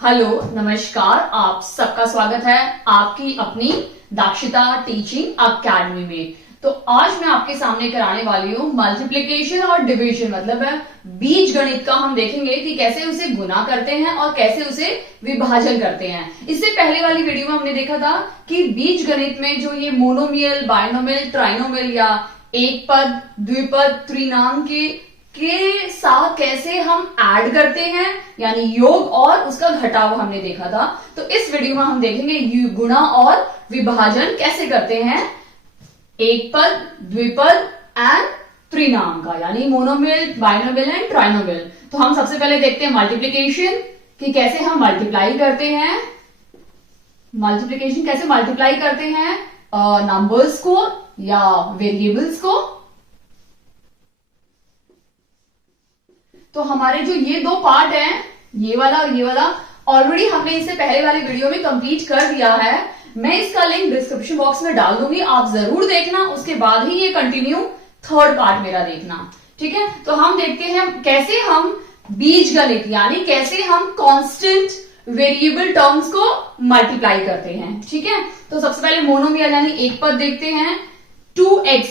Hello नमस्कार, आप सबका स्वागत है आपकी अपनी दाक्षिता टीचिंग अकेडमी में। तो आज मैं आपके सामने कराने वाली हूँ मल्टीप्लिकेशन और डिवीजन, मतलब है बीज गणित का। हम देखेंगे कि कैसे उसे गुना करते हैं और कैसे उसे विभाजन करते हैं। इससे पहले वाली वीडियो में हमने देखा था कि बीज गणित में जो ये मोनोमियल, बायनोमियल, ट्राइनोमियल या एक पद, द्विपद, त्रिनाम के साथ कैसे हम ऐड करते हैं, यानी योग और उसका घटाव हमने देखा था। तो इस वीडियो में हम देखेंगे गुणा और विभाजन कैसे करते हैं एक पद, द्विपद एंड त्रिनाम का, यानी मोनोमियल, बायनोमियल एंड ट्राइनोमियल। तो हम सबसे पहले देखते हैं मल्टीप्लीकेशन, कि कैसे हम मल्टीप्लाई करते हैं। मल्टीप्लीकेशन कैसे मल्टीप्लाई करते हैं नंबर्स को या वेरिएबल्स को। तो हमारे जो ये दो पार्ट हैं, ये वाला और ये वाला, ऑलरेडी हमने इससे पहले वाली वीडियो में कंप्लीट कर दिया है। मैं इसका लिंक डिस्क्रिप्शन बॉक्स में डाल दूंगी, आप जरूर देखना। उसके बाद ही ये कंटिन्यू थर्ड पार्ट मेरा देखना, ठीक है। तो हम देखते हैं कैसे हम बीज गणित, यानी कैसे हम कांस्टेंट वेरिएबल टर्म्स को मल्टीप्लाई करते हैं, ठीक है। तो सबसे पहले मोनोमियल यानी एक पद देखते हैं। 2x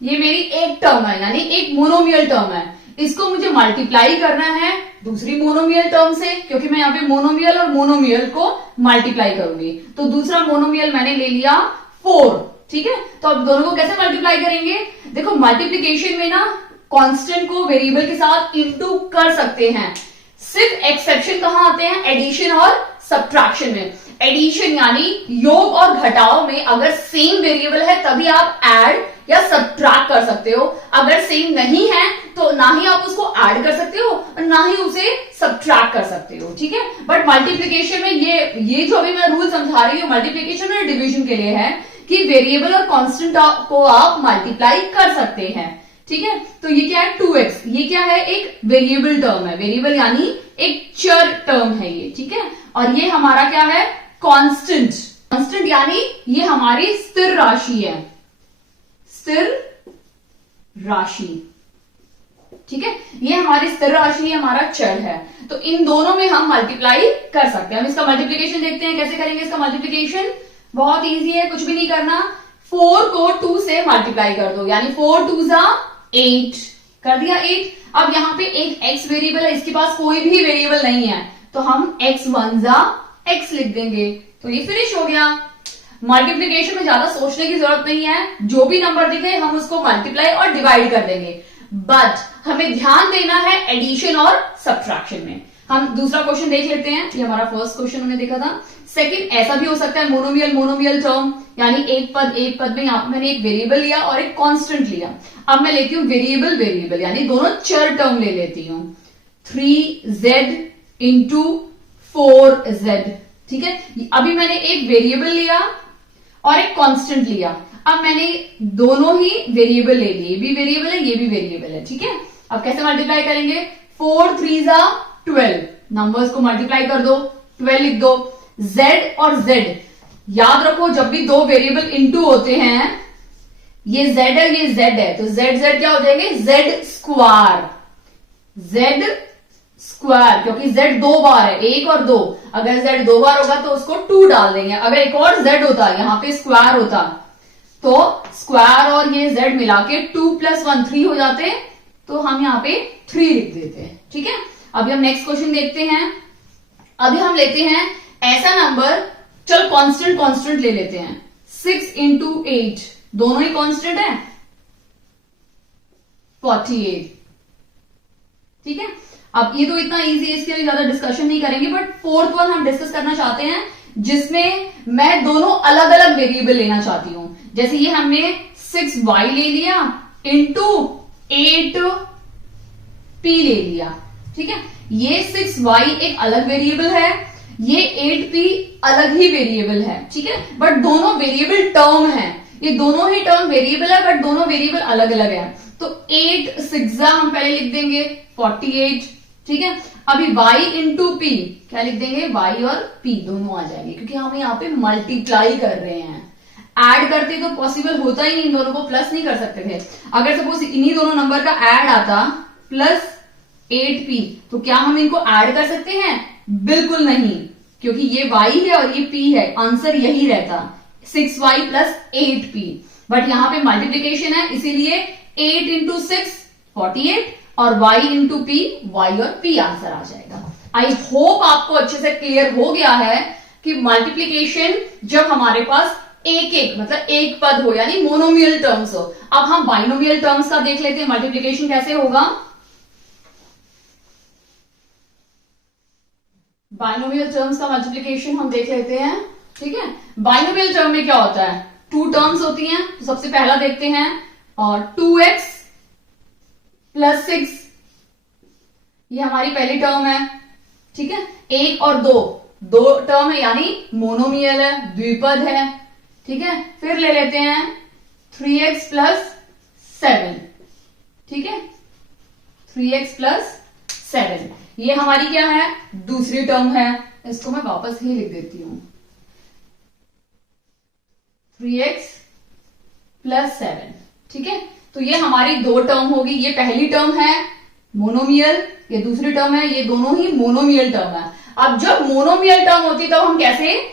ये मेरी एक टर्म है, यानी एक मोनोमियल टर्म है। इसको मुझे मल्टीप्लाई करना है दूसरी मोनोमियल टर्म से, क्योंकि मैं यहाँ पे मोनोमियल और मोनोमियल को मल्टीप्लाई करूंगी। तो दूसरा मोनोमियल मैंने ले लिया 4, ठीक है। तो अब दोनों को कैसे मल्टीप्लाई करेंगे? देखो मल्टीप्लीकेशन में ना कांस्टेंट को वेरिएबल के साथ इंटू कर सकते हैं। सिर्फ एक्सेप्शन कहां आते हैं? एडिशन और सब्ट्रैक्शन में। एडिशन यानी योग और घटाव में अगर सेम वेरिएबल है तभी आप ऐड या सब्ट्रैक्ट कर सकते हो। अगर सेम नहीं है तो ना ही आप उसको ऐड कर सकते हो और ना ही उसे सब्ट्रैक्ट कर सकते हो, ठीक है। बट मल्टीप्लिकेशन में ये जो अभी मैं रूल समझा रही हूँ मल्टीप्लिकेशन और डिवीजन के लिए है कि वेरिएबल और कांस्टेंट को आप मल्टीप्लाई कर सकते हैं, ठीक है। तो ये क्या है? 2x। ये क्या है? एक वेरिएबल टर्म है। वेरिएबल यानी एक चर टर्म है ये, ठीक है। और ये हमारा क्या है? कांस्टेंट। कांस्टेंट यानी ये हमारी स्थिर राशि है, स्थिर राशि, ठीक है। ये हमारी स्थिर राशि है, हमारा चर है। तो इन दोनों में हम मल्टीप्लाई कर सकते हैं। हम इसका मल्टीप्लिकेशन देखते हैं कैसे करेंगे। इसका मल्टीप्लिकेशन बहुत इजी है, कुछ भी नहीं करना। 4 को 2 से मल्टीप्लाई कर दो, यानी 4 2 जा 8, कर दिया 8। अब यहां पे एक x वेरिएबल है, इसके पास कोई भी वेरिएबल नहीं है, तो हम x 1 जा x लिख देंगे, तो ये फिनिश हो गया। मल्टीप्लिकेशन में ज्यादा सोचने की जरूरत नहीं है, जो भी नंबर दिखे हम उसको मल्टीप्लाई और डिवाइड कर देंगे। बट हमें ध्यान देना है एडिशन और सब्ट्रैक्शन में। हम दूसरा क्वेश्चन देख लेते हैं। ये हमारा फर्स्ट क्वेश्चन हमने देखा था। सेकंड ऐसा भी हो सकता है मोनोमियल टर्म, यानी एक पद में यहाँ पे मैंने एक वेरिएबल लिया और एक कांस्टेंट लिया। अब मैं लेती हूँ वेरिएबल यानी दोनों चर टर्म ले लेती हूँ। 3z इंटू 4z, ठीक है। अभी मैंने एक वेरिएबल लिया और एक कांस्टेंट लिया। अब मैंने दोनों ही वेरिएबल ले लिए, ये भी वेरिएबल है, ये भी वेरिएबल है, ठीक है। अब कैसे मल्टीप्लाई करेंगे? 4 3 जा 12, नंबर्स को मल्टीप्लाई कर दो, 12 लिख दो। z और z याद रखो, जब भी दो वेरिएबल इंटू होते हैं, ये z है ये z है, तो z क्या हो जाएंगे? z स्क्वायर, क्योंकि z 2 बार है, 1 और 2। अगर z 2 बार होगा तो उसको 2 डाल देंगे। अगर एक और z होता, यहाँ पे स्क्वायर होता, तो स्क्वायर और ये z मिला के 2 + 1 3 हो जाते, तो हम यहाँ पे 3 लिख देते हैं, ठीक है। अभी हम नेक्स्ट क्वेश्चन देखते हैं। अभी हम लेते हैं ऐसा नंबर, चल कांस्टेंट ले लेते हैं। 6 × 8, दोनों ही कांस्टेंट है, 48, ठीक है। अब ये तो इतना इजी है, इसके लिए ज्यादा डिस्कशन नहीं करेंगे। बट फोर्थ वन हम डिस्कस करना चाहते हैं, जिसमें मैं दोनों अलग अलग वेरिएबल लेना चाहती हूं। जैसे ये हमने 6y ले लिया इंटू 8p ले लिया, ठीक है। ये 6y एक अलग वेरिएबल है, ये 8p अलग ही वेरिएबल है, ठीक है। बट दोनों वेरिएबल टर्म है, ये दोनों ही टर्म वेरिएबल है, बट दोनों वेरिएबल अलग अलग है। तो 8 6 हम पहले लिख देंगे 48, ठीक है। अभी y इंटू p क्या लिख देंगे? y और p दोनों आ जाएंगे, क्योंकि हम यहाँ पे मल्टीप्लाई कर रहे हैं। ऐड करते तो पॉसिबल होता ही नहीं, इन दोनों को प्लस नहीं कर सकते थे। अगर सपोज इन्हीं दोनों नंबर का ऐड आता प्लस 8p, तो क्या हम इनको ऐड कर सकते हैं? बिल्कुल नहीं। क्योंकि ये y है और ये p है, आंसर यही रहता 6y प्लस 8p। बट यहां पे मल्टीप्लीकेशन है, इसीलिए 8 इंटू 6 48 और y इंटू p, y और p आंसर आ जाएगा। आई होप आपको अच्छे से क्लियर हो गया है कि मल्टीप्लीकेशन जब हमारे पास एक एक मतलब एक पद हो यानी मोनोमियल टर्म्स हो। अब हम बाइनोमियल टर्म्स का देख लेते हैं मल्टीप्लीकेशन कैसे होगा। बाइनोमियल टर्म्स का मल्टीप्लीकेशन हम देख लेते हैं, ठीक है। बाइनोमियल टर्म में क्या होता है, टू टर्म्स होती हैं। तो सबसे पहला देखते हैं, और 2x प्लस 6, ये हमारी पहली टर्म है, ठीक है। एक और दो टर्म है यानी मोनोमियल है, द्विपद है, ठीक है। फिर ले लेते हैं 3x प्लस 7, ठीक है, 3x प्लस 7, ये हमारी क्या है, दूसरी टर्म है। इसको मैं वापस ही लिख देती हूं, 3x प्लस 7, ठीक है। तो ये हमारी दो टर्म होगी, ये पहली टर्म है मोनोमियल, ये दूसरी टर्म है, ये दोनों ही मोनोमियल टर्म है। अब जब मोनोमियल टर्म होती है तब हम कैसे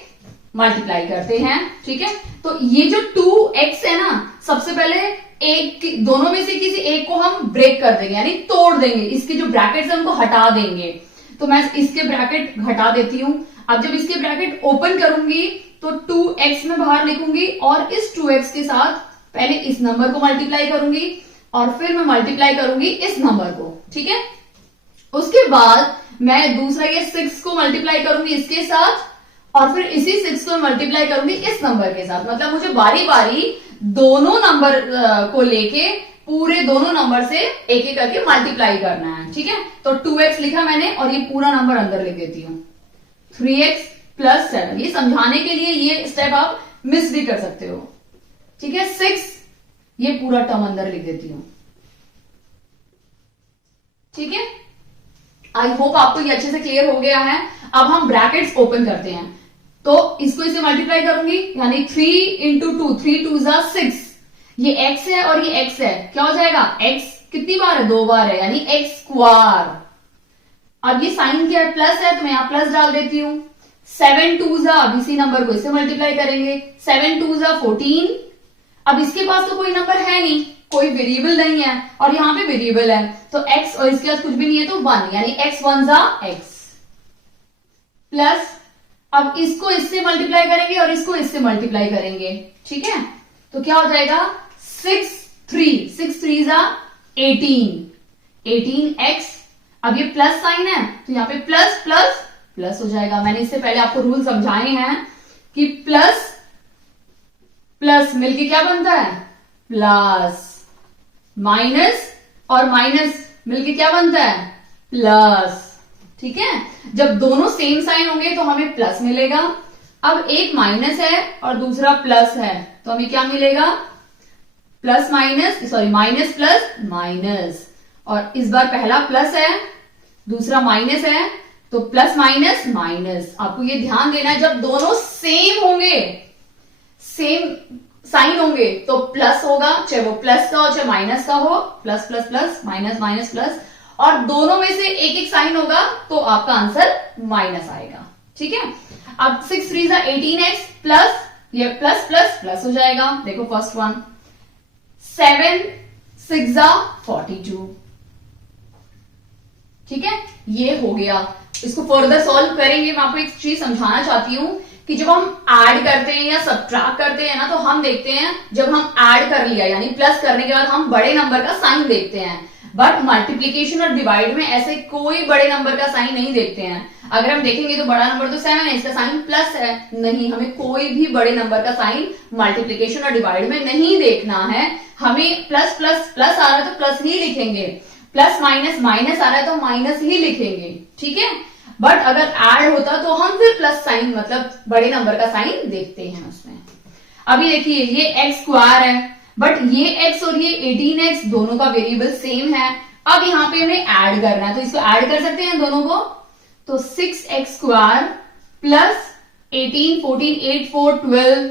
मल्टीप्लाई करते हैं, ठीक है। तो ये जो 2x है ना, सबसे पहले एक दोनों में से किसी एक को हम ब्रेक कर देंगे यानी तोड़ देंगे, इसके जो ब्रैकेट्स है उनको हटा देंगे। तो मैं इसके ब्रैकेट हटा देती हूं। अब जब इसके ब्रैकेट ओपन करूंगी तो 2x में बाहर लिखूंगी और इस 2x के साथ पहले इस नंबर को मल्टीप्लाई करूंगी और फिर मैं मल्टीप्लाई करूंगी इस नंबर को, ठीक है। उसके बाद मैं दूसरा ये 6 को मल्टीप्लाई करूंगी इसके साथ और फिर इसी 6 को मल्टीप्लाई करूंगी इस नंबर के साथ। मतलब मुझे बारी बारी दोनों नंबर को लेके पूरे दोनों नंबर से एक एक करके मल्टीप्लाई करना है, ठीक है। तो 2x लिखा मैंने और ये पूरा नंबर अंदर लिख देती हूं, 3x प्लस 7। ये समझाने के लिए ये स्टेप आप मिस भी कर सकते हो, ठीक है। 6, ये पूरा टर्म अंदर लिख देती हूं, ठीक है। आई होप आपको ये अच्छे से क्लियर हो गया है। अब हम ब्रैकेट्स ओपन करते हैं, तो इसको इसे मल्टीप्लाई करूंगी यानी 3 इंटू 2, 3 2 जा 6, ये x है और ये x है, क्या हो जाएगा, x कितनी बार है, 2 बार है यानी x स्क्वायर। अब ये साइन क्या है, प्लस है, तो मैं यहां प्लस डाल देती हूं। 7 2 जा, अब इसी नंबर को इससे मल्टीप्लाई करेंगे, 7 2 जा 14। अब इसके पास तो कोई नंबर है नहीं, कोई वेरिएबल नहीं है और यहां पे वेरिएबल है, तो x और इसके पास कुछ भी नहीं है तो 1 यानी x 1 जा x प्लस, अब इसको इससे मल्टीप्लाई करेंगे और इसको इससे मल्टीप्लाई करेंगे, ठीक है। तो क्या हो जाएगा, 6 3 जा 18x। अब ये प्लस साइन है तो यहां पे प्लस प्लस प्लस हो जाएगा। मैंने इससे पहले आपको रूल समझाए हैं कि प्लस प्लस मिलके क्या बनता है, प्लस, माइनस और माइनस मिलके क्या बनता है, प्लस, ठीक है। जब दोनों सेम साइन होंगे तो हमें प्लस मिलेगा। अब एक माइनस है और दूसरा प्लस है तो हमें क्या मिलेगा, plus minus, sorry minus plus minus. और इस बार पहला प्लस है दूसरा माइनस है तो प्लस माइनस माइनस। आपको ये ध्यान देना है, जब दोनों सेम होंगे, सेम साइन होंगे तो प्लस होगा, चाहे वो प्लस का हो चाहे माइनस का हो, plus plus plus minus minus plus, और दोनों में से एक एक साइन होगा तो आपका आंसर माइनस आएगा, ठीक है। अब 6 3 जा 18x प्लस, ये प्लस प्लस प्लस हो जाएगा। देखो फर्स्ट वन, 7 6 जा 42, ठीक है, ये हो गया। इसको फर्दर सॉल्व करेंगे। मैं आपको एक चीज समझाना चाहती हूं कि जब हम ऐड करते हैं या सब्ट्रैक्ट करते हैं ना, तो हम देखते हैं जब हम ऐड कर लिया यानी प्लस करने के बाद हम बड़े नंबर का साइन देखते हैं, बट मल्टीप्लीकेशन और डिवाइड में ऐसे कोई बड़े नंबर का साइन नहीं देखते हैं। अगर हम देखेंगे तो बड़ा नंबर तो 7 है, इसका साइन प्लस है, नहीं, हमें कोई भी बड़े नंबर का साइन मल्टीप्लीकेशन और डिवाइड में नहीं देखना है। हमें प्लस प्लस प्लस आ रहा है तो प्लस ही लिखेंगे, प्लस माइनस माइनस आ रहा है तो माइनस ही लिखेंगे, ठीक है। बट अगर ऐड होता तो हम फिर प्लस साइन मतलब बड़े नंबर का साइन देखते हैं उसमें। अभी देखिए ये x स्क्वायर है, बट ये x और ये 18x दोनों का वेरिएबल सेम है। अब यहाँ पे हमें ऐड करना है तो इसको ऐड कर सकते हैं दोनों को, तो 6x स्क्वायर प्लस 18 14 8 4 12,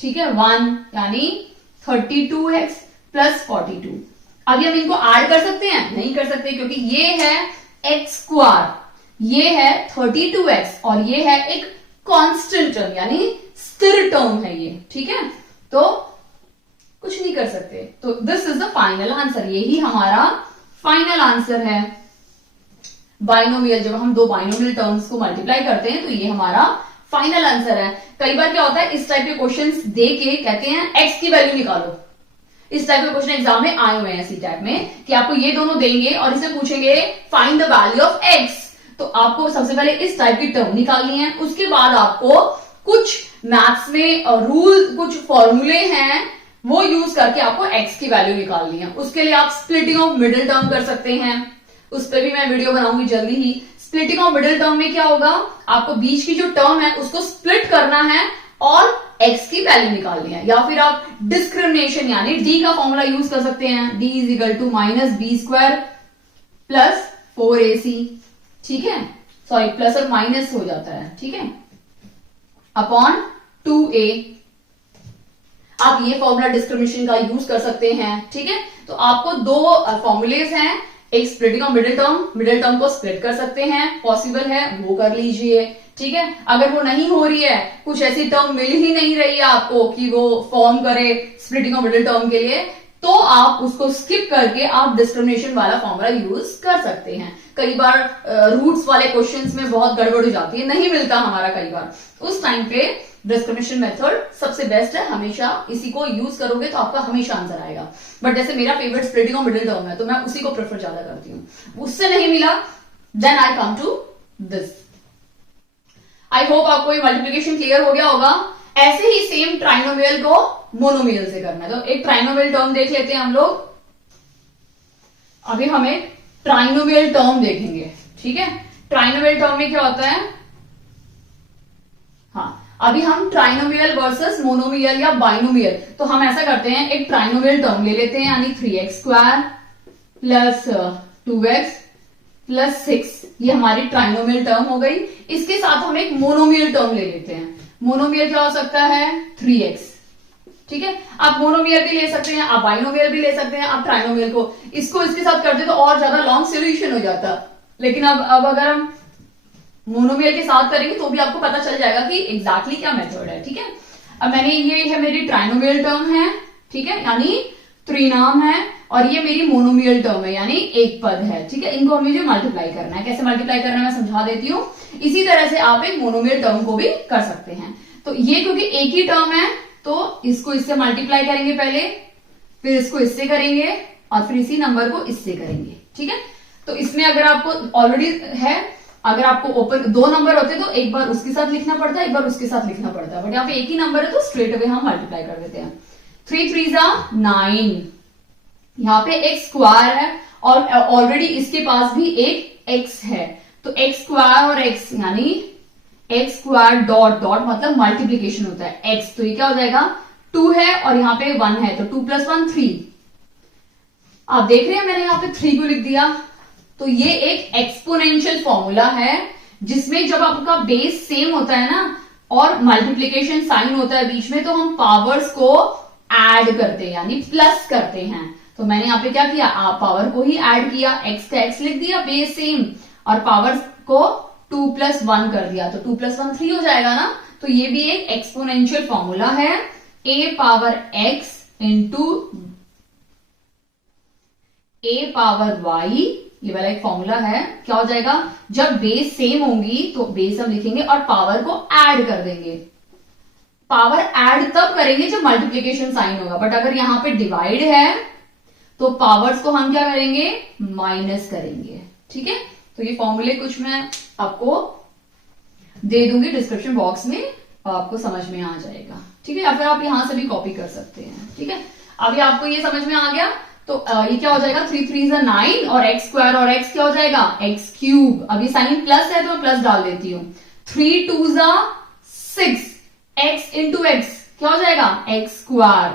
ठीक है, 1 यानी 32x प्लस 42। अभी हम इनको ऐड कर सकते हैं, नहीं कर सकते, क्योंकि ये है x स्क्वायर, ये है 32x और ये है एक कांस्टेंट टर्म यानी स्थिर टर्म है ये, ठीक है। तो कुछ नहीं कर सकते, तो this is the final answer, यही हमारा फाइनल आंसर है। बाइनोमियल, जब हम दो बाइनोमियल टर्म्स को मल्टीप्लाई करते हैं तो ये हमारा फाइनल आंसर है। कई बार क्या होता है, इस टाइप के क्वेश्चंस दे के कहते हैं x की वैल्यू निकालो। इस टाइप के क्वेश्चन एग्जाम में आए हुए हैं इसी टाइप में कि आपको ये दोनों देंगे और इसे पूछेंगे find the value of x, तो आपको सबसे पहले इस टाइप की टर्म निकालनी है, उसके बाद आपको कुछ मैथ्स में रूल, कुछ फॉर्मूले हैं वो यूज करके आपको x की वैल्यू निकालनी है। उसके लिए आप स्प्लिटिंग ऑफ मिडिल टर्म कर सकते हैं, उस पर भी मैं वीडियो बनाऊंगी जल्दी ही। स्प्लिटिंग ऑफ मिडिल टर्म में क्या होगा, आपको बीच की जो टर्म है उसको स्प्लिट करना है और x की वैल्यू निकालनी है। या फिर आप डिस्क्रिमिनेशन यानी d का फॉर्मूला यूज कर सकते हैं, d is equal to minus B square plus 4ac, ठीक है, सॉरी प्लस और माइनस हो जाता है, ठीक है, अपॉन 2a। आप ये फॉर्मूला डिस्क्रिमिनेशन का यूज कर सकते हैं, ठीक है। तो आपको दो फॉर्मूलेज हैं, एक स्प्लिटिंग ऑफ मिडिल टर्म को स्प्लिट कर सकते हैं, पॉसिबल है वो कर लीजिए, ठीक है। अगर वो नहीं हो रही है, कुछ ऐसी टर्म मिल ही नहीं रही है आपको कि वो फॉर्म करे स्प्लिटिंग ऑफ मिडिल टर्म के लिए, तो आप उसको स्किप करके आप डिस्क्रिमिनेशन वाला फॉर्मूला यूज कर सकते हैं। कई बार रूट्स वाले क्वेश्चंस में बहुत गड़बड़ हो जाती है, नहीं मिलता हमारा कई बार, उस टाइम पे डिस्क्रिमिनेशन मेथड सबसे बेस्ट है, हमेशा इसी को यूज करोगे तो आपका हमेशा आंसर आएगा। बट जैसे मेरा favourite splitting of middle term है तो मैं उसी को प्रेफर ज्यादा करती हूँ। उससे नहीं मिला then I come to this. I hope आपको ये मल्टीप्लीकेशन क्लियर हो गया होगा। ऐसे ही सेम ट्राइनोमियल को मोनोमियल से करना है, तो एक ट्राइनोमियल टर्म देख लेते हैं हम लोग। अभी हमें ट्राइनोमियल टर्म देखेंगे, ठीक है। ट्राइनोमियल टर्म में क्या होता है, हाँ अभी हम ट्राइनोमियल वर्सेस मोनोमियल या बाइनोमियल, तो हम ऐसा करते हैं एक ट्राइनोमियल टर्म ले लेते हैं यानी 3x square plus 2x plus 6, ये हमारी ट्राइनोमियल टर्म हो गई। इसके साथ हम एक मोनोमियल टर्म ले लेते हैं। मोनोमियल क्या हो सकता है, 3x, ठीक है। आप मोनोमियल भी ले सकते हैं, आप बाइनोमियल भी ले सकते हैं, आप ट्राइनोमियल को इसको इसके साथ करते तो और ज्यादा लॉन्ग सोल्यूशन हो जाता, लेकिन अब अगर हम मोनोमियल के साथ करेंगे तो भी आपको पता चल जाएगा कि एग्जैक्टली क्या मेथड है, ठीक है। अब मैंने ये है मेरी ट्राइनोमियल टर्म है, ठीक है, यानी त्रिनाम है, और ये मेरी मोनोमियल टर्म है यानी एक पद है, ठीक है। इनको हमें जो मल्टीप्लाई करना है, कैसे मल्टीप्लाई करना है मैं समझा देती हूँ। इसी तरह से आप एक मोनोमियल टर्म को भी कर सकते हैं। तो ये क्योंकि एक ही टर्म है तो इसको इससे मल्टीप्लाई करेंगे पहले, फिर इसको इससे करेंगे और फिर इसी नंबर को इससे करेंगे, ठीक है। तो इसमें अगर आपको ऑलरेडी है, अगर आपको ओपन दो नंबर होते तो एक बार उसके साथ लिखना पड़ता है, एक बार उसके साथ लिखना पड़ता है, बट यहाँ पे एक ही नंबर है तो स्ट्रेट अवे हम मल्टीप्लाई कर देते हैं। 3 3 9, यहाँ पे एक स्क्वायर है और ऑलरेडी इसके पास भी एक x है, तो x स्क्वायर और x यानी x स्क्वायर डॉट डॉट मतलब मल्टीप्लीकेशन होता है x, तो ये क्या हो जाएगा 2 है और यहाँ पे 1 है, तो 2 + 1 3। आप देख रहे हैं मैंने यहाँ पे 3 को लिख दिया। तो ये एक एक्सपोनेंशियल फॉर्मूला है जिसमें जब आपका बेस सेम होता है ना और मल्टीप्लीकेशन साइन होता है बीच में, तो हम पावर्स को ऐड करते हैं यानी प्लस करते हैं। तो मैंने यहाँ पे क्या किया, आप पावर को ही ऐड किया, x का x लिख दिया बेस सेम और पावर को 2 + 1 कर दिया, तो 2 + 1 3 हो जाएगा ना। तो ये भी एक एक्सपोनेंशियल फॉर्मूला है, a power x into a power y, ये वाला एक फॉर्मूला है। क्या हो जाएगा, जब बेस सेम होंगी तो बेस हम लिखेंगे और पावर को ऐड कर देंगे। पावर ऐड तब करेंगे जब मल्टीप्लीकेशन साइन होगा, बट अगर यहां पे डिवाइड है तो पावर्स को हम क्या करेंगे, माइनस करेंगे, ठीक है। तो ये फॉर्मूले कुछ मैं आपको दे दूंगी डिस्क्रिप्शन बॉक्स में, आपको समझ में आ जाएगा, ठीक है, या फिर आप यहां से भी कॉपी कर सकते हैं, ठीक है। अभी आपको ये समझ में आ गया, तो ये क्या हो जाएगा 3 3 9 और x स्क्वायर और x क्या हो जाएगा x क्यूब। अभी साइन प्लस है तो मैं प्लस डाल देती हूँ। 3 2 6, x इंटू एक्स क्या हो जाएगा x स्क्वायर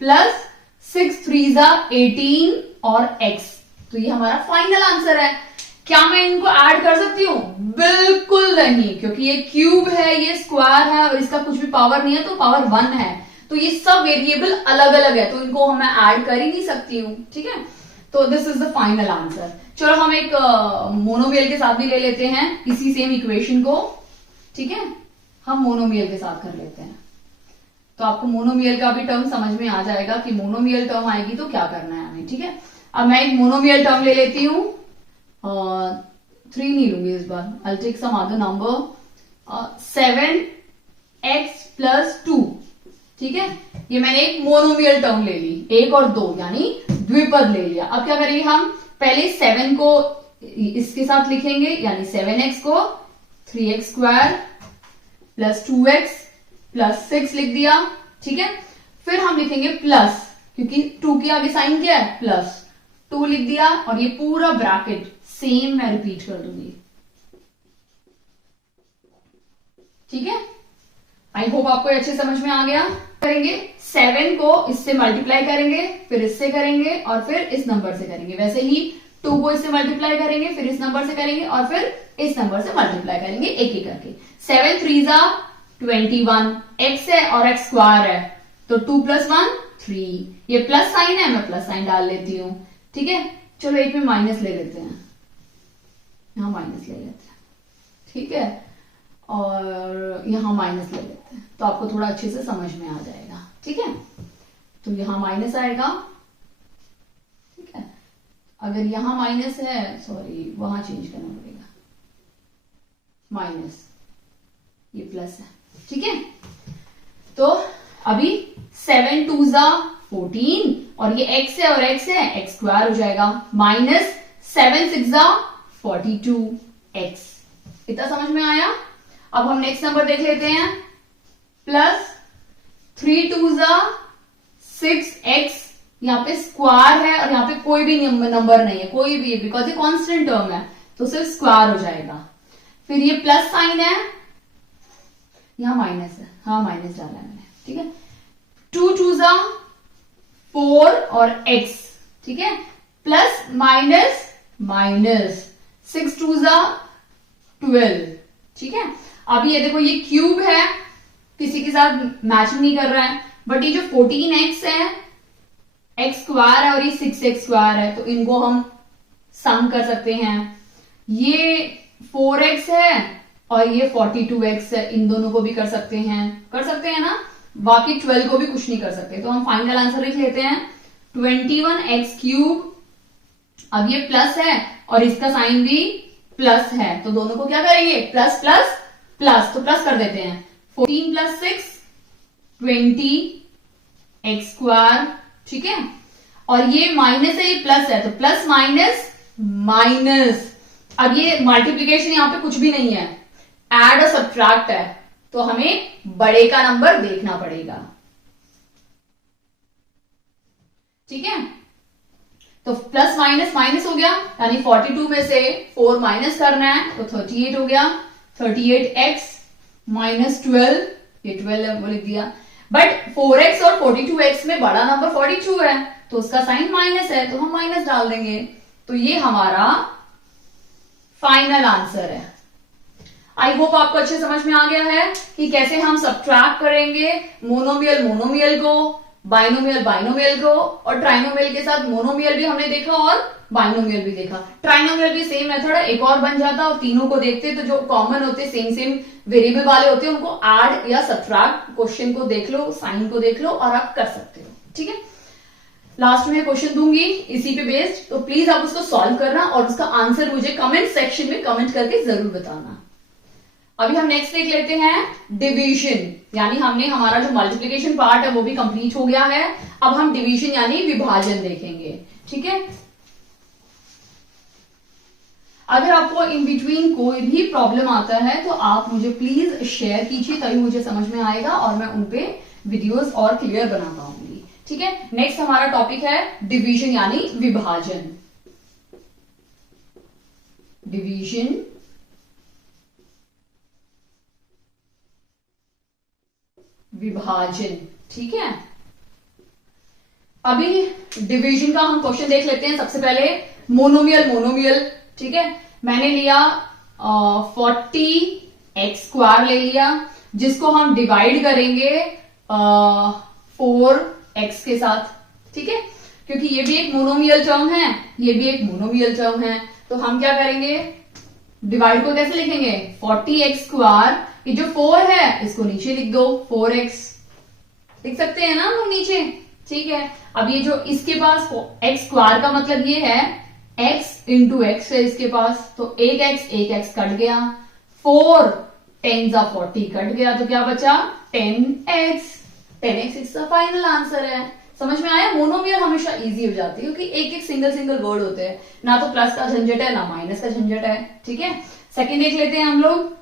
प्लस 6 3 18 और x। तो ये हमारा फाइनल आंसर है। क्या मैं इनको ऐड कर सकती हूँ, बिल्कुल नहीं, क्योंकि ये क्यूब है, ये स्क्वायर है और इसका कुछ भी पावर नहीं है, तो पावर 1 है, तो ये सब वेरिएबल अलग अलग है, तो इनको मैं ऐड कर ही नहीं सकती हूँ, ठीक है। तो this is the final answer. चलो हम एक मोनोमियल के साथ भी ले लेते हैं इसी सेम इक्वेशन को, ठीक है। हम मोनोमियल के साथ कर लेते हैं, तो आपको मोनोमियल का भी टर्म समझ में आ जाएगा कि मोनोमियल टर्म आएगी तो क्या करना है हमें, ठीक है। अब मैं एक मोनोमियल टर्म ले लेती हूँ, 3 नहीं लूंगी इस बार, I take some other number, 7x + 2, ठीक है। ये मैंने एक मोनोमियल टर्म ले ली, 1 और 2 यानी द्विपद ले लिया। अब क्या करेंगे हम, पहले 7 को इसके साथ लिखेंगे, यानी 7x को 3x² + 2x + 6 लिख दिया, ठीक है। फिर हम लिखेंगे प्लस, क्योंकि 2 के आगे साइन क्या है, प्लस, 2 लिख दिया, और ये पूरा ब्रैकेट सेम मैं रिपीट कर दूंगी, ठीक है। आई होप आपको अच्छे समझ में आ गया। करेंगे 7 को इससे मल्टीप्लाई करेंगे, फिर इससे करेंगे, और फिर इस नंबर से करेंगे। वैसे ही 2 को इससे मल्टीप्लाई करेंगे, फिर इस नंबर से करेंगे, और फिर इस नंबर से मल्टीप्लाई करेंगे, एक एक करके। 7 3 = 21, x है और x² है, तो 2 + 1 3, ये प्लस साइन है, मैं प्लस साइन डाल लेती हूं, ठीक है। चलो एक में माइनस ले लेते हैं, यहां माइनस ले लेते हैं, ठीक है, और यहां माइनस ले लेते हैं, तो आपको थोड़ा अच्छे से समझ में आ जाएगा, ठीक है। तो यहां माइनस आएगा, ठीक है। अगर यहां माइनस है, सॉरी वहां चेंज करना पड़ेगा, माइनस, ये प्लस है, ठीक है। तो अभी 7 2 = 14, और ये x है और x है, x² हो जाएगा, माइनस 7 6 = 42x। इतना समझ में आया। अब हम नेक्स्ट नंबर देख लेते हैं, प्लस 3 2 = 6x, यहाँ पे स्क्वायर है और यहाँ पे कोई भी नंबर नहीं है, कोई भी, बिकॉज ये कांस्टेंट टर्म है, तो सिर्फ स्क्वायर हो जाएगा। फिर ये प्लस साइन है, यहां माइनस है, हाँ माइनस डाला है मैंने, ठीक है। 2 2 = 4 और x, ठीक है, प्लस माइनस माइनस, 6 2 = 12, ठीक है। अब ये देखो, ये क्यूब है, किसी के साथ मैचिंग नहीं कर रहा है, बट ये जो 14x है, x² है, और ये 6x² है, तो इनको हम सम कर सकते हैं। ये 4x है और ये 42x है, इन दोनों को भी कर सकते हैं ना, बाकी 12 को भी कुछ नहीं कर सकते, तो हम फाइनल आंसर लिख लेते हैं 21x³। अब ये प्लस है और इसका साइन भी प्लस है, तो दोनों को क्या करेंगे, प्लस प्लस प्लस, तो प्लस कर देते हैं, 14 + 6 20x², ठीक है। और ये माइनस है, ये प्लस है, तो प्लस माइनस माइनस। अब ये मल्टीप्लीकेशन यहां पे कुछ भी नहीं है, ऐड और सब्ट्रैक्ट है, तो हमें बड़े का नंबर देखना पड़ेगा, ठीक है। तो प्लस माइनस माइनस हो गया, यानी 42 में से 4 माइनस करना है, तो 38 हो गया, 38x - 12, ये 12 है वो लिख दिया, बट 4x और 42x में बड़ा नंबर 42 है, तो उसका साइन माइनस है, तो हम माइनस डाल देंगे, तो ये हमारा फाइनल आंसर है। आई होप आपको अच्छे समझ में आ गया है कि कैसे हम सब्ट्रैक्ट करेंगे मोनोमियल को, बाइनोमियल को, और ट्राइनोमियल के साथ मोनोमियल भी हमने देखा और बाइनोमियल भी देखा। ट्राइनोमियल भी सेम मेथड है, एक और बन जाता और तीनों को देखते, तो जो कॉमन होते सेम वेरिएबल वाले होते हैं, उनको ऐड या सब्ट्रैक्ट, क्वेश्चन को देख लो, साइन को देख लो, और आप कर सकते हो, ठीक है। लास्ट में क्वेश्चन दूंगी इसी पे बेस्ड, तो प्लीज आप उसको सॉल्व करना और उसका आंसर मुझे कमेंट सेक्शन में कमेंट करके जरूर बताना। अभी हम नेक्स्ट देख लेते हैं डिवीजन, यानी हमने हमारा जो मल्टीप्लिकेशन पार्ट है वो भी कंप्लीट हो गया है। अब हम डिवीजन यानी विभाजन देखेंगे, ठीक है। अगर आपको इन बिटवीन कोई भी प्रॉब्लम आता है तो आप मुझे प्लीज शेयर कीजिए, तभी मुझे समझ में आएगा और मैं उनपे वीडियोस और क्लियर बना पाऊंगी, ठीक है। नेक्स्ट हमारा टॉपिक है डिवीजन यानी विभाजन। डिवीजन, विभाजन, ठीक है। अभी डिवीजन का हम क्वेश्चन देख लेते हैं। सबसे पहले मोनोमियल, ठीक है। मैंने लिया 40x² ले लिया, जिसको हम डिवाइड करेंगे 4x के साथ, ठीक है, क्योंकि ये भी एक मोनोमियल टर्म है, ये भी एक मोनोमियल टर्म है, तो हम क्या करेंगे, डिवाइड को कैसे लिखेंगे, 40x², ये जो 4 है इसको नीचे लिख दो, 4x लिख सकते हैं ना हम लोग नीचे, ठीक है। अब ये जो इसके पास x² का मतलब ये है x इंटू एक्स है इसके पास, तो एक x कट गया, 4 10 40 कट गया, तो क्या बचा 10x। 10x इसका फाइनल आंसर है। समझ में आया, मोनोमियल हमेशा इजी हो जाती है क्योंकि एक एक सिंगल वर्ड होते हैं, ना तो प्लस का झंझट है ना माइनस का झंझट है, ठीक है। सेकंड देख लेते हैं हम लोग,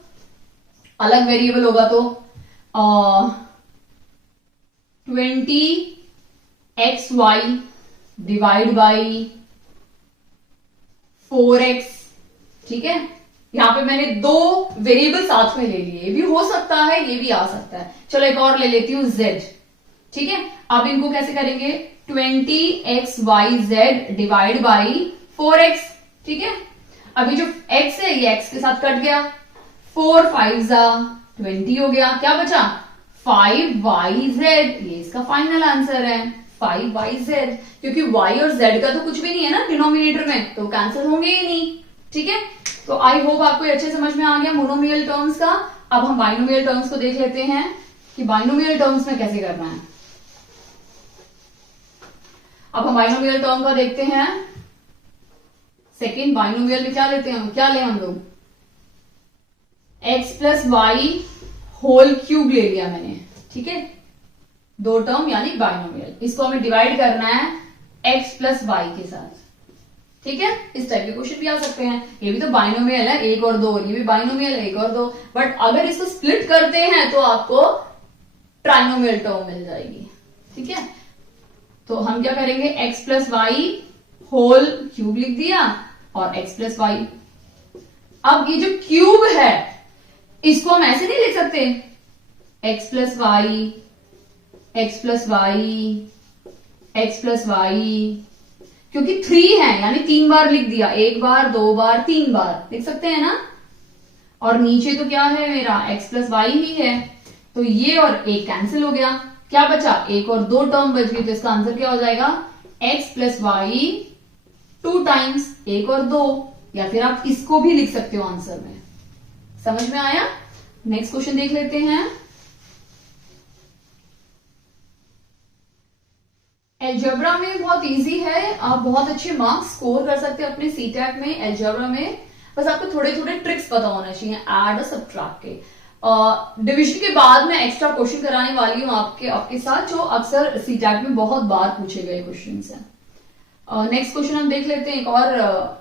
अलग वेरिएबल होगा तो 20xy डिवाइड बाई 4x, ठीक है। यहां पे मैंने दो वेरिएबल साथ में ले लिए, ये भी हो सकता है ये भी आ सकता है। चलो एक और ले लेती हूं z, ठीक है। अब इनको कैसे करेंगे, 20xyz डिवाइड बाई 4x, ठीक है। अभी जो x है ये x के साथ कट गया, 4 5 20 हो गया, क्या बचा 5yz, ये इसका फाइनल आंसर है 5yz, क्योंकि y और z का तो कुछ भी नहीं है ना डिनोमिनेटर में, तो कैंसिल होंगे ही नहीं, ठीक है। तो आई होप आपको अच्छे समझ में आ गया मोनोमियल टर्म्स का। अब हम बाइनोमियल टर्म्स को देख लेते हैं कि बाइनोमियल टर्म्स में कैसे करना है। अब हम बाइनोमियल टर्म का देखते हैं, सेकेंड बाइनोमियल में क्या लेते हैं, क्या लें हम लोग, x plus y whole cube ले लिया मैंने, ठीक है। दो टर्म यानी बाइनोमियल, इसको हमें डिवाइड करना है x प्लस वाई के साथ, ठीक है। इस टाइप के क्वेश्चन भी आ सकते हैं, ये भी तो बाइनोमियल है 1 और 2, ये भी बाइनोमियल है 1 और 2, बट अगर इसको स्प्लिट करते हैं तो आपको ट्राइनोमियल टर्म मिल जाएगी, ठीक है। तो हम क्या करेंगे, x plus y whole cube लिख दिया और x प्लस वाई। अब ये जो क्यूब है इसको हम ऐसे नहीं लिख सकते, x plus y, x plus y, x plus y, क्योंकि 3 है यानी 3 बार लिख दिया, 1 बार 2 बार 3 बार लिख सकते हैं ना। और नीचे तो क्या है मेरा x प्लस वाई ही है, तो ये और एक कैंसिल हो गया, क्या बचा 1 और 2 टर्म बच गई, तो इसका आंसर क्या हो जाएगा x प्लस वाई 2 टाइम्स 1 और 2, या फिर आप इसको भी लिख सकते हो आंसर में। समझ में आया। नेक्स्ट क्वेश्चन देख लेते हैं, एल्जेब्रा में बहुत इजी है, आप बहुत अच्छे मार्क्स स्कोर कर सकते हैं अपने सीटेट में एल्जेब्रा में, बस आपको थोड़े थोड़े ट्रिक्स पता होना चाहिए ऐड और सब्ट्रैक्ट के। डिवीजन के बाद मैं एक्स्ट्रा क्वेश्चन कराने वाली हूं आपके साथ, जो अक्सर सीटेट में बहुत बार पूछे गए क्वेश्चन हैं। नेक्स्ट क्वेश्चन हम देख लेते हैं, एक और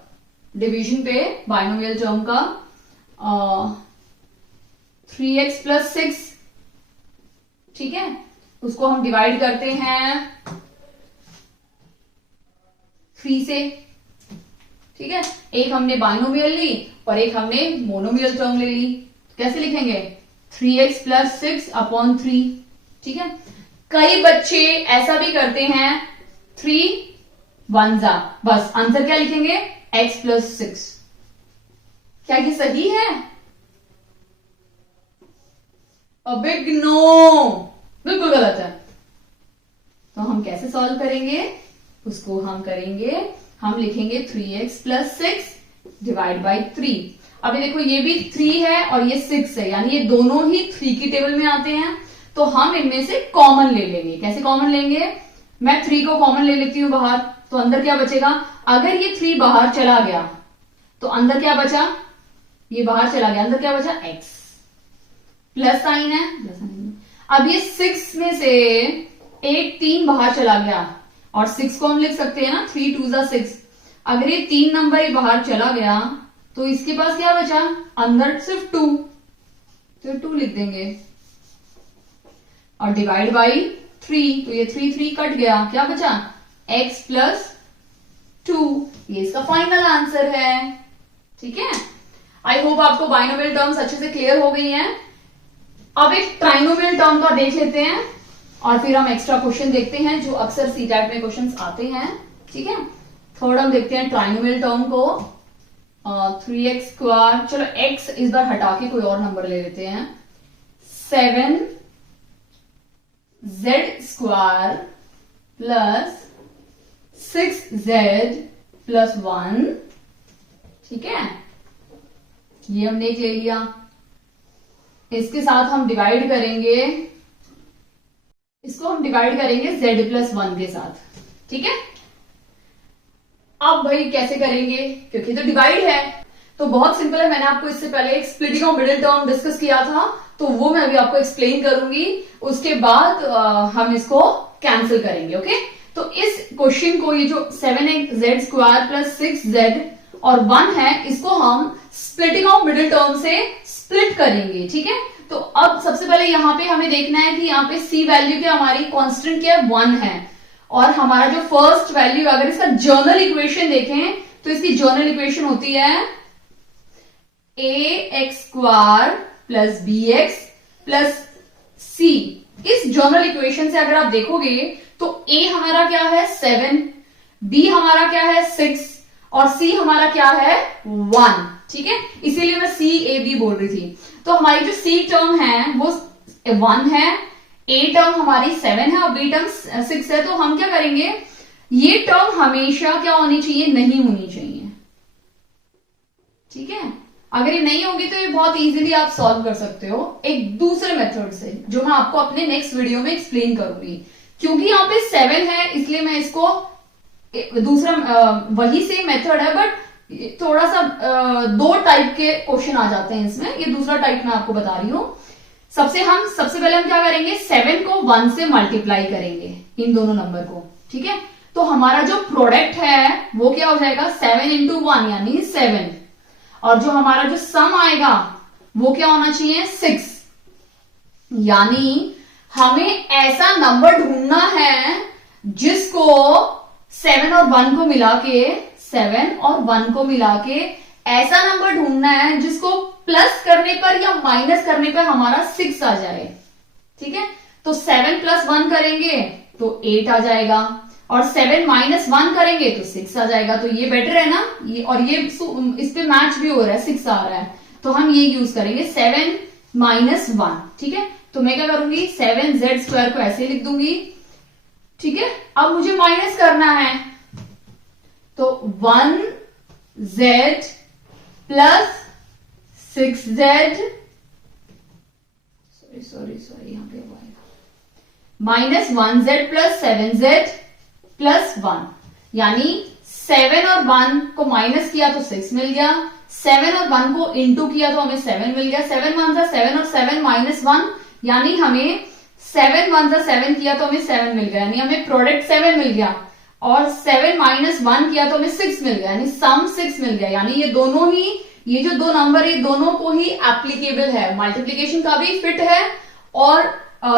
डिवीजन पे बाइनोमियल टर्म का, 3x प्लस 6, ठीक है, उसको हम डिवाइड करते हैं 3 से, ठीक है। एक हमने बाइनोमियल ली और एक हमने मोनोमियल टर्म ले ली, कैसे लिखेंगे 3x प्लस 6 अपॉन 3, ठीक है। कई बच्चे ऐसा भी करते हैं 3 1 बस आंसर क्या लिखेंगे x प्लस 6, क्या ये सही है? बिग नो, बिल्कुल गलत है। तो हम कैसे सॉल्व करेंगे उसको, हम लिखेंगे 3x प्लस 6 डिवाइड बाई 3। अभी देखो ये भी 3 है और ये 6 है, यानी ये दोनों ही 3 की टेबल में आते हैं, तो हम इनमें से कॉमन ले लेंगे। कैसे कॉमन लेंगे, मैं 3 को कॉमन ले लेती हूं बाहर, तो अंदर क्या बचेगा, अगर ये 3 बाहर चला गया तो अंदर क्या बचा, ये बाहर चला गया, अंदर क्या बचा x, प्लस साइन है, प्लस साइन। अब ये 6 में से एक 3 बाहर चला गया, और 6 को हम लिख सकते हैं ना 3 2 6। अगर ये 3 नंबर ही बाहर चला गया तो इसके पास क्या बचा, अंदर सिर्फ 2, तो 2 लिख देंगे, और डिवाइड बाई 3, तो ये 3 3 कट गया, क्या बचा x प्लस 2, ये इसका फाइनल आंसर है, ठीक है। आई होप आपको बाइनोमियल टर्म्स अच्छे से क्लियर हो गई हैं। अब एक ट्राइनोमियल टर्म का देख लेते हैं और फिर हम एक्स्ट्रा क्वेश्चन देखते हैं जो अक्सर सीटेट में क्वेश्चंस आते हैं, ठीक है। थर्ड हम देखते हैं ट्राइनोमियल टर्म को, 3x², चलो x इस बार हटा के कोई और नंबर ले लेते हैं, 7z² प्लस 6z प्लस 1, ठीक है, ये हमने एक ले लिया, इसके साथ हम डिवाइड करेंगे, इसको हम डिवाइड करेंगे z+1 के साथ। ठीक है, अब भाई कैसे करेंगे, क्योंकि तो डिवाइड है तो बहुत सिंपल है। मैंने आपको इससे पहले एक splitting of middle term discuss किया था, तो वो मैं अभी आपको एक्सप्लेन करूंगी, उसके बाद हम इसको कैंसिल करेंगे। ओके, तो इस क्वेश्चन को, ये जो 7z² प्लस 6z और 1 है, इसको हम स्प्लिटिंग ऑफ मिडिल टर्म से स्प्लिट करेंगे। ठीक है, तो अब सबसे पहले यहां पे हमें देखना है कि यहाँ पे c वैल्यू क्या, हमारी कांस्टेंट क्या है, 1 है, और हमारा जो फर्स्ट वैल्यू, अगर इसका जर्नल इक्वेशन देखें तो इसकी जर्नल इक्वेशन होती है ax² plus bx plus c। इस जर्नल इक्वेशन से अगर आप देखोगे तो a हमारा क्या है 7, b हमारा क्या है 6 और c हमारा क्या है 1। ठीक है, इसीलिए मैं c a b बोल रही थी। तो हमारी जो c टर्म है वो 1 है, a टर्म हमारी 7 है और b टर्म 6 है। तो हम क्या करेंगे, ये टर्म हमेशा क्या होनी चाहिए, नहीं होनी चाहिए। ठीक है, अगर ये नहीं होगी तो ये बहुत इजीली आप सॉल्व कर सकते हो एक दूसरे मेथड से, जो मैं आपको अपने नेक्स्ट वीडियो में एक्सप्लेन करूंगी। क्योंकि यहाँ पे 7 है इसलिए मैं इसको दूसरा वही सेम मेथड है, बट थोड़ा सा 2 टाइप के क्वेश्चन आ जाते हैं इसमें। ये दूसरा टाइप मैं आपको बता रही हूं। सबसे पहले हम क्या करेंगे, 7 को 1 से मल्टीप्लाई करेंगे इन दोनों नंबर को। ठीक है, तो हमारा जो प्रोडक्ट है वो क्या हो जाएगा, 7 × 1 यानी 7, और जो हमारा जो सम आएगा वो क्या होना चाहिए, 6। यानी हमें ऐसा नंबर ढूंढना है जिसको 7 और 1 को मिला के, 7 और 1 को मिला के ऐसा नंबर ढूंढना है जिसको प्लस करने पर या माइनस करने पर हमारा 6 आ जाए। ठीक है, तो 7 + 1 करेंगे तो 8 आ जाएगा, और 7 - 1 करेंगे तो 6 आ जाएगा। तो ये बेटर है ना, ये और ये इस पे मैच भी हो रहा है, 6 आ रहा है, तो हम ये यूज करेंगे 7 - 1। ठीक है, तो मैं क्या करूंगी, 7z² को ऐसे लिख दूंगी। ठीक है, अब मुझे माइनस करना है, तो 1z प्लस 6z, सॉरी यहां पे minus 1z plus 7z plus 1, यानी 7 और 1 को माइनस किया तो 6 मिल गया, 7 और 1 को इंटू किया तो हमें 7 मिल गया। 7 × 1 = 7 और 7 - 1 यानी हमें 7 × 1 = 7 किया तो हमें 7 मिल गया, यानी हमें प्रोडक्ट 7 मिल गया, और 7 - 1 किया तो हमें 6 मिल गया, यानी सम 6 मिल गया। यानी ये दोनों ही, ये जो 2 नंबर है दोनों को ही एप्लीकेबल है, मल्टीप्लीकेशन का भी फिट है और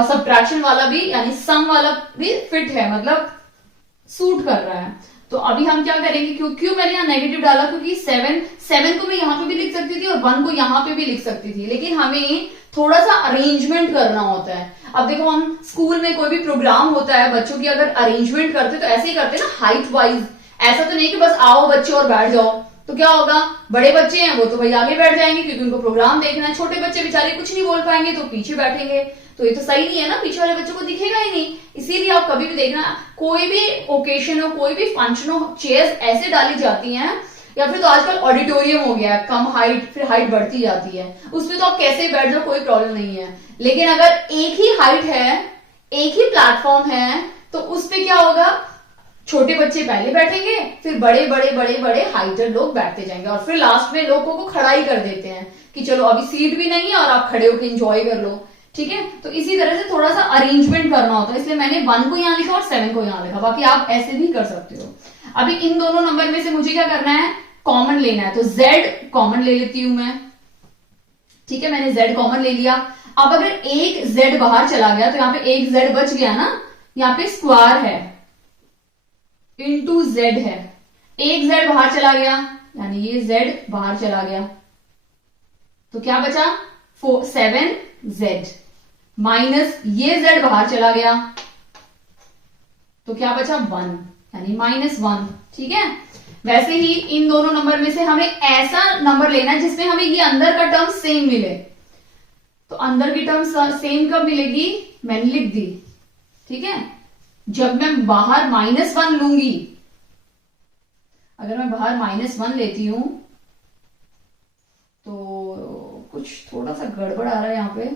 सब्ट्रैक्शन वाला भी, यानी सम वाला भी फिट है, मतलब सूट कर रहा है। तो अभी हम क्या करेंगे, क्यों मैंने यहाँ नेगेटिव डाला, क्योंकि 7 को मैं यहाँ पे भी लिख सकती थी और 1 को यहाँ पे भी लिख सकती थी, लेकिन हमें थोड़ा सा अरेंजमेंट करना होता है। अब देखो, हम स्कूल में कोई भी प्रोग्राम होता है बच्चों की, अगर अरेंजमेंट करते तो ऐसे ही करते ना, हाइट वाइज। ऐसा तो नहीं कि बस आओ बच्चे और बैठ जाओ, तो क्या होगा, बड़े बच्चे हैं वो तो भाई आगे बैठ जाएंगे क्योंकि उनको प्रोग्राम देखना है, छोटे बच्चे बेचारे कुछ नहीं बोल पाएंगे तो पीछे बैठेंगे, तो ये तो सही नहीं है ना, पीछे वाले बच्चों को दिखेगा ही नहीं। इसीलिए आप कभी भी देखना, कोई भी ओकेशन हो, कोई भी फंक्शन हो, चेयर्स ऐसे डाली जाती हैं, या फिर तो आजकल ऑडिटोरियम हो गया है, कम हाइट, फिर हाइट बढ़ती जाती है, उसमें तो आप कैसे बैठ जाओ, कोई प्रॉब्लम नहीं है। लेकिन अगर एक ही हाइट है, एक ही प्लेटफॉर्म है, तो उस पर क्या होगा, छोटे बच्चे पहले बैठेंगे, फिर बड़े बड़े बड़े बड़े हाइटर लोग बैठते जाएंगे, और फिर लास्ट में लोगों को खड़ा ही कर देते हैं कि चलो अभी सीट भी नहीं है और आप खड़े होकर एंजॉय कर लो। ठीक है, तो इसी तरह से थोड़ा सा अरेंजमेंट करना होता है, इसलिए मैंने 1 को यहां लिखा और 7 को यहां लिखा, बाकी आप ऐसे भी कर सकते हो। अभी इन दोनों नंबर में से मुझे क्या करना है, कॉमन लेना है, तो z कॉमन ले लेती हूं मैं। ठीक है, मैंने z कॉमन ले लिया। अब अगर एक z बाहर चला गया तो यहाँ पे एक z बच गया ना, यहाँ पे स्क्वायर है इंटू z है, एक z बाहर चला गया यानी ये z बाहर चला गया, तो क्या बचा 7z माइनस ये z बाहर चला गया तो क्या बचा 1 यानी -1। ठीक है, वैसे ही इन दोनों नंबर में से हमें ऐसा नंबर लेना है जिसमें हमें ये अंदर का टर्म सेम मिले। तो अंदर की टर्म सेम कब मिलेगी, मैंने लिख दी। ठीक है, जब मैं बाहर -1 लूंगी, अगर मैं बाहर -1 लेती हूं कुछ थोड़ा सा गड़बड़ आ रहा है यहाँ पे।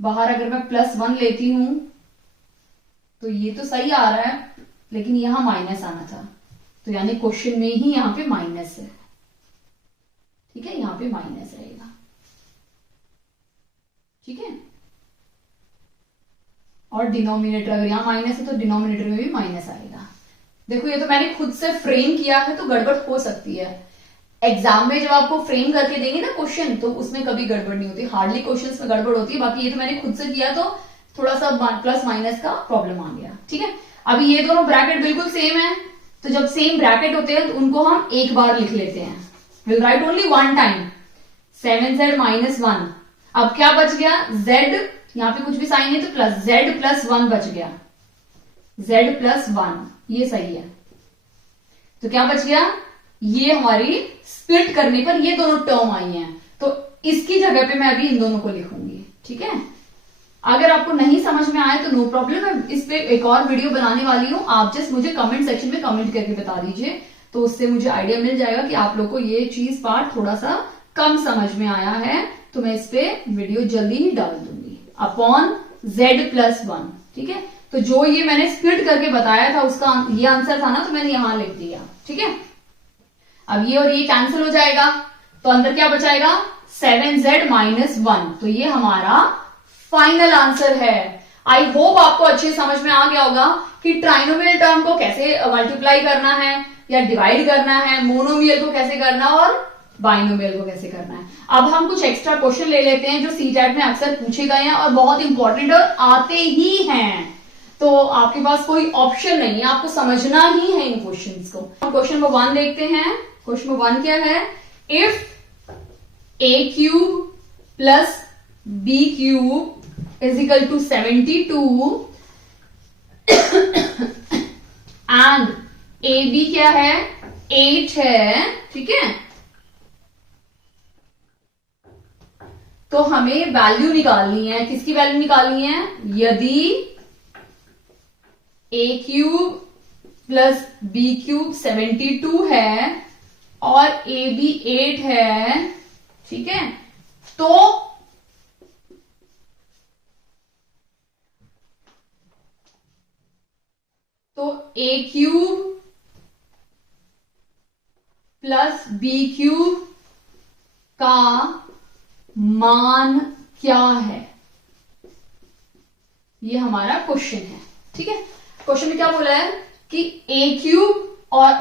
बाहर अगर मैं +1 लेती हूं तो ये तो सही आ रहा है, लेकिन यहां माइनस आना था, तो यानी क्वेश्चन में ही यहां पे माइनस है। ठीक है, यहां पे माइनस रहेगा। ठीक है, और डिनोमिनेटर अगर यहां माइनस है तो डिनोमिनेटर में भी माइनस आएगा। देखो ये तो मैंने खुद से फ्रेम किया है, तो गड़बड़ हो सकती है। एग्जाम में जब आपको फ्रेम करके देंगे ना क्वेश्चन, तो उसमें कभी गड़बड़ नहीं होती, हार्डली क्वेश्चंस में गड़बड़ होती है। बाकी ये तो मैंने खुद से किया, तो थोड़ा सा प्लस माइनस का प्रॉब्लम आ गया। ठीक है, अभी ये दोनों ब्रैकेट बिल्कुल सेम है, तो जब सेम ब्रैकेट होते हैं तो उनको हम एक बार लिख लेते हैं। Will write only one time 7z - 1। अब क्या बच गया, z, यहाँ पे कुछ भी साइन है तो प्लस, z + 1 बच गया, z + 1, ये सही है। तो क्या बच गया, ये हमारी स्प्लिट करने पर ये दोनों टर्म आई हैं, तो इसकी जगह पे मैं अभी इन दोनों को लिखूंगी। ठीक है, अगर आपको नहीं समझ में आए तो नो प्रॉब्लम, मैं इस पे एक और वीडियो बनाने वाली हूं, आप जस्ट मुझे कमेंट सेक्शन में कमेंट करके बता दीजिए, तो उससे मुझे आइडिया मिल जाएगा कि आप लोग को ये चीज पार्ट थोड़ा सा कम समझ में आया है, तो मैं इस पे वीडियो जल्दी ही डाल दूंगी अपॉन z + 1। ठीक है, तो जो ये मैंने स्प्लिट करके बताया था उसका ये आंसर था ना, तो मैंने यहां लिख दिया। ठीक है, अब ये और ये कैंसिल हो जाएगा, तो अंदर क्या बचाएगा, 7z - 1। तो ये हमारा फाइनल आंसर है। आई होप आपको अच्छे समझ में आ गया होगा कि ट्राइनोमियल टर्म को कैसे मल्टीप्लाई करना है या डिवाइड करना है, मोनोमियल को कैसे करना और बाइनोमियल को कैसे करना है। अब हम कुछ एक्स्ट्रा क्वेश्चन ले लेते हैं जो सीटेट में अक्सर पूछे गए हैं और बहुत इंपॉर्टेंट और आते ही हैं, तो आपके पास कोई ऑप्शन नहीं है, आपको समझना ही है इन क्वेश्चंस को। हम क्वेश्चन नंबर 1 देखते हैं। क्वेश्चन नंबर 1 क्या है, if a³ + b³ = 72 and AB क्या है, 8 है। ठीक है, तो हमें वैल्यू निकालनी है, किसकी वैल्यू निकालनी है, यदि a³ + b³ 72 है और AB 8 है, ठीक है, तो a³ + b³ का मान क्या है, ये हमारा क्वेश्चन है। ठीक है, क्वेश्चन में क्या बोला है कि a³ और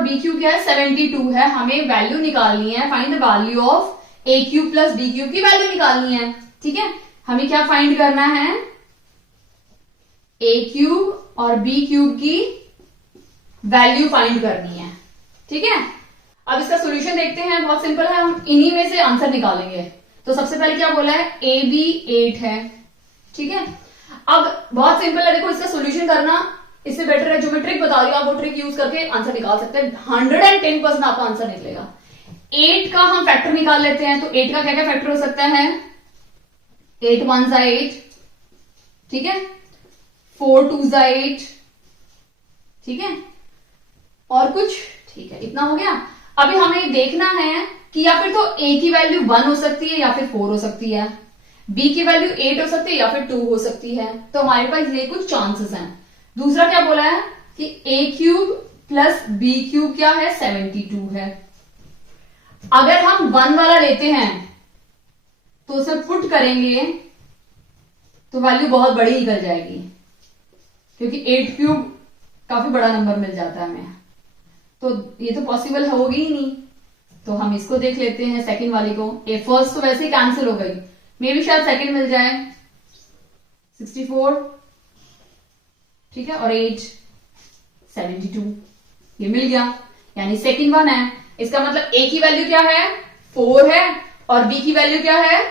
b³ क्या है, 72 है, हमें वैल्यू निकालनी है, find the value of a³ + b³ की वैल्यू निकालनी है। ठीक है, हमें क्या फाइंड करना है, a³ और b³ की वैल्यू फाइंड करनी है। ठीक है, अब इसका सॉल्यूशन देखते हैं, बहुत सिंपल है, हम इन्हीं में से आंसर निकालेंगे। तो सबसे पहले क्या बोला है, AB 8 है। ठीक है, अब बहुत सिंपल है, देखो इसका सॉल्यूशन करना इससे बेटर है, जो मैं ट्रिक बता रही हूं आप वो ट्रिक यूज करके आंसर निकाल सकते हैं, 110% आपका आंसर निकलेगा। 8 का हम फैक्टर निकाल लेते हैं, तो 8 का क्या क्या फैक्टर हो सकता है, 8 × 1 = 8, ठीक है, 4 × 2 = 8, ठीक है, और कुछ, ठीक है, इतना हो गया। अभी हमें देखना है कि या फिर तो A की वैल्यू 1 हो सकती है या फिर 4 हो सकती है, B की वैल्यू 8 हो सकती है या फिर 2 हो सकती है, तो हमारे पास ये कुछ चांसेस हैं। दूसरा क्या बोला है कि a³ + b³ क्या है, 72 है। अगर हम 1 वाला लेते हैं तो उसे पुट करेंगे तो वैल्यू बहुत बड़ी निकल जाएगी, क्योंकि 8³ काफी बड़ा नंबर मिल जाता है हमें, तो ये तो पॉसिबल होगी ही नहीं। तो हम इसको देख लेते हैं, सेकंड वाली को। फर्स्ट तो वैसे ही कैंसिल हो गई, मे भी शायद सेकंड मिल जाए, 64, ठीक है, और 8 72, ये मिल गया, यानी सेकंड वन है। इसका मतलब A की वैल्यू क्या है, 4 है, और B की वैल्यू क्या है,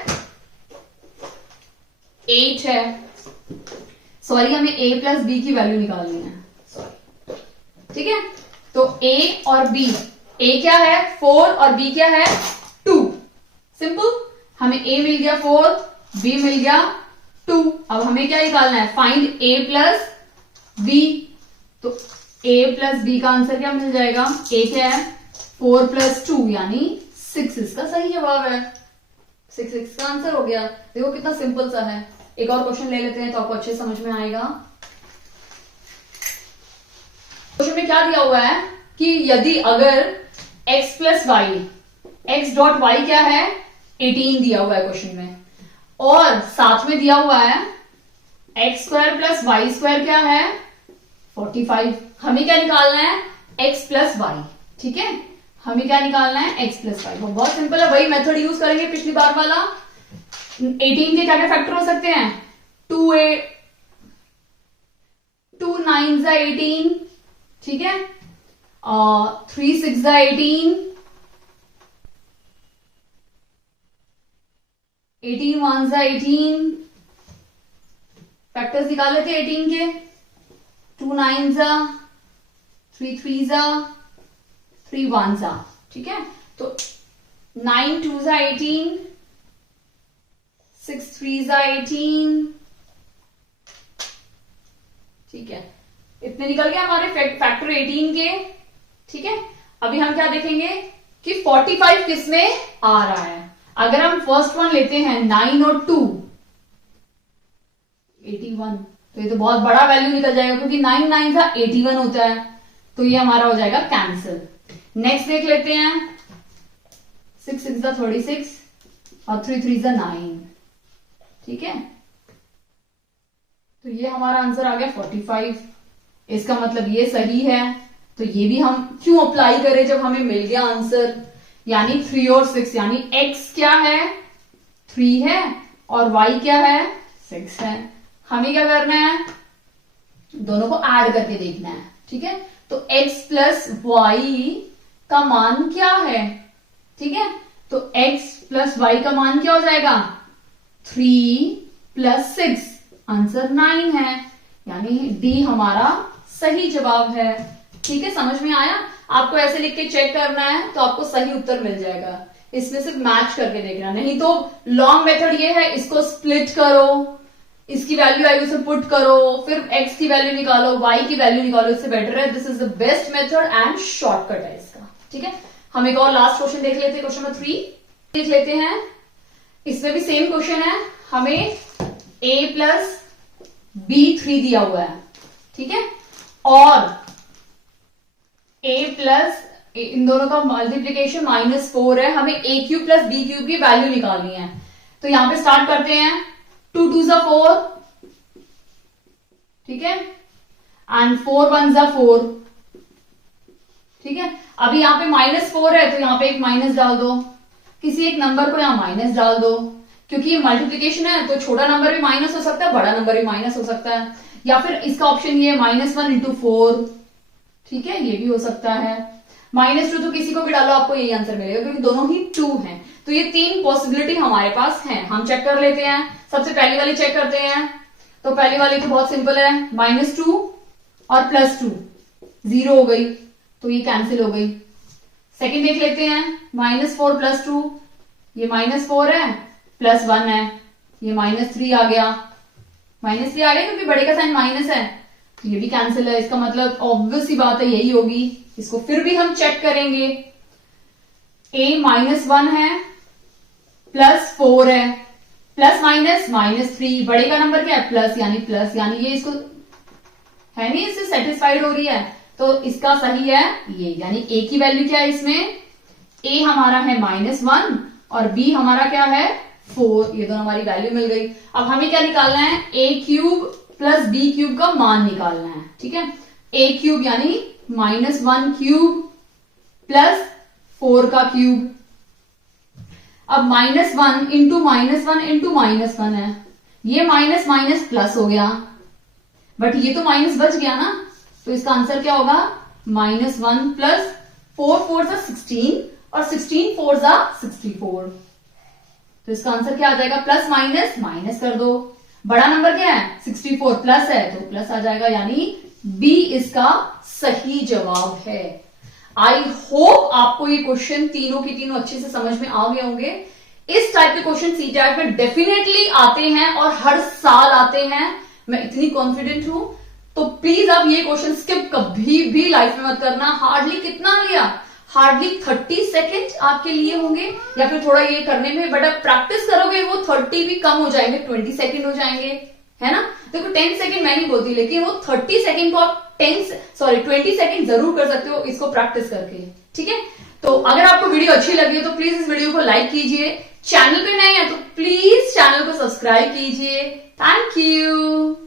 8 है। सॉरी, हमें A + B की वैल्यू निकालनी है, सॉरी, ठीक है। तो A और B, A क्या है 4 और B क्या है 2, सिंपल। हमें A मिल गया 4, B मिल गया 2। अब हमें क्या निकालना है, फाइंड A + B। तो A + B का आंसर क्या मिल जाएगा, A क्या है 4 + 2 यानी 6 इसका सही जवाब है। 6 6 का आंसर हो गया। देखो कितना सिंपल सा है। एक और क्वेश्चन ले लेते हैं तो आपको अच्छे समझ में आएगा। क्वेश्चन में क्या दिया हुआ है कि यदि अगर x plus y, x dot y क्या है 18 दिया हुआ है क्वेश्चन में, और साथ में दिया हुआ है x square plus y square क्या है 45। हमें क्या निकालना है x प्लस वाई। ठीक है, हमें क्या निकालना है x प्लस वाई। बहुत सिंपल है, वही मेथड यूज करेंगे पिछली बार वाला। 18 के क्या क्या फैक्टर हो सकते हैं 2 9 जा 18, ठीक है, 3 6 जा 18, 18 1 जा 18। फैक्टर्स निकाले थे 18 के, 2 9 जा, 3 3 जा, 3 1 जा। ठीक है, तो 9 2 जा 18, 6 3 जा 18। ठीक है, इतने निकल गए हमारे फैक्टर 18 के। ठीक है, अभी हम क्या देखेंगे कि 45 किस में आ रहा है। अगर हम फर्स्ट वन लेते हैं 9 और 2 81, तो ये तो बहुत बड़ा वैल्यू निकल जाएगा क्योंकि 9 9 का 81 होता है, तो ये हमारा हो जाएगा कैंसिल। नेक्स्ट देख लेते हैं 6 6 जा 36 और 3 3 जा 9। ठीक है, तो ये हमारा आंसर आ गया 45। इसका मतलब ये सही है, तो ये भी हम क्यों अप्लाई करें जब हमें मिल गया आंसर। यानी 3 और 6, यानी x क्या है 3 है और y क्या है 6 है। हमें क्या करना है दोनों को ऐड करके देखना है। ठीक है, तो x प्लस वाई का मान क्या है। ठीक है, तो x प्लस वाई का मान क्या हो जाएगा 3 प्लस 6, आंसर 9 है, यानी डी हमारा सही जवाब है। ठीक है, समझ में आया। आपको ऐसे लिख के चेक करना है तो आपको सही उत्तर मिल जाएगा। इसमें सिर्फ मैच करके देखना, नहीं तो लॉन्ग मेथड ये है, इसको स्प्लिट करो, इसकी वैल्यू आई उसे पुट करो, फिर x की वैल्यू निकालो, y की वैल्यू निकालो, इससे बेटर है। This is the best method and shortcut है इसका। ठीक है, हम एक और लास्ट क्वेश्चन देख लेते हैं, क्वेश्चन नंबर 3 देख लेते हैं। इसमें भी सेम क्वेश्चन है, हमें a प्लस b3 दिया हुआ है। ठीक है, और a प्लस इन दोनों का मल्टीप्लीकेशन -4 है, हमें a cube plus b cube की वैल्यू निकालनी है। तो यहां पे स्टार्ट करते हैं 2 2 जा 4, ठीक है, एंड 4 1 जा 4। ठीक है, अभी यहां पे -4 है तो यहां पे एक माइनस डाल दो, किसी एक नंबर को यहां माइनस डाल दो, क्योंकि ये मल्टीप्लीकेशन है तो छोटा नंबर भी माइनस हो सकता है, बड़ा नंबर भी माइनस हो सकता है, या फिर इसका ऑप्शन ये -1 इंटू 4। ठीक है, ये भी हो सकता है। -2 तो किसी को भी डालो आपको यही आंसर मिलेगा क्योंकि दोनों ही 2 हैं। तो ये 3 पॉसिबिलिटी हमारे पास हैं, हम चेक कर लेते हैं। सबसे पहली वाली चेक करते हैं, तो पहली वाली तो बहुत सिंपल है, -2 और +2 0 हो गई, तो ये कैंसिल हो गई। सेकंड देख लेते हैं, -4 + 2, ये -4 है, +1 है, ये -3 आ गया, -3 आ गया क्योंकि बड़े का साइन माइनस है, तो ये भी कैंसिल है। इसका मतलब ऑब्वियस सी बात है यही होगी। इसको फिर भी हम चेक करेंगे, a -1 है, +4 है, प्लस माइनस -3, बड़े का नंबर क्या है प्लस, यानी प्लस, यानी ये इसको है नहीं, इससे सेटिस्फाइड हो रही है, तो इसका सही है ये। यानी a की वैल्यू क्या है इसमें, a हमारा है -1 और b हमारा क्या है 4, ये दोनों हमारी वैल्यू मिल गई। अब हमें क्या निकालना है, a cube plus b cube का मान निकालना है। ठीक है, a क्यूब यानी -1 क्यूब प्लस 4 का क्यूब। अब -1 इंटू -1 इंटू -1 है, ये माइनस माइनस प्लस हो गया, बट ये तो माइनस बच गया ना, तो इसका आंसर क्या होगा -1 प्लस 4 4 जा 16 और 16 4 जा 64। तो इसका आंसर क्या आ जाएगा, प्लस माइनस माइनस कर दो, बड़ा नंबर क्या है 64, प्लस है तो प्लस आ जाएगा, यानी बी इसका सही जवाब है। आई होप आपको ये क्वेश्चन तीनों की तीनों अच्छे से समझ में आ गए होंगे। इस टाइप के क्वेश्चन सी टाइप में डेफिनेटली आते हैं और हर साल आते हैं, मैं इतनी कॉन्फिडेंट हूं। तो प्लीज आप ये क्वेश्चन स्किप कभी भी लाइफ में मत करना। हार्डली कितना लिया, हार्डली 30 सेकेंड आपके लिए होंगे या फिर थोड़ा ये करने में, बट आप प्रैक्टिस करोगे वो 30 भी कम हो जाएंगे, 20 सेकेंड हो जाएंगे, है ना। देखो 10 सेकेंड मैं नहीं बोलती, लेकिन वो 30 सेकेंड को आप 20 सेकेंड जरूर कर सकते हो इसको प्रैक्टिस करके, ठीक है। तो अगर आपको वीडियो अच्छी लगी तो प्लीज इस वीडियो को लाइक कीजिए, चैनल पे नए हैं तो प्लीज चैनल को सब्सक्राइब कीजिए। Thank you.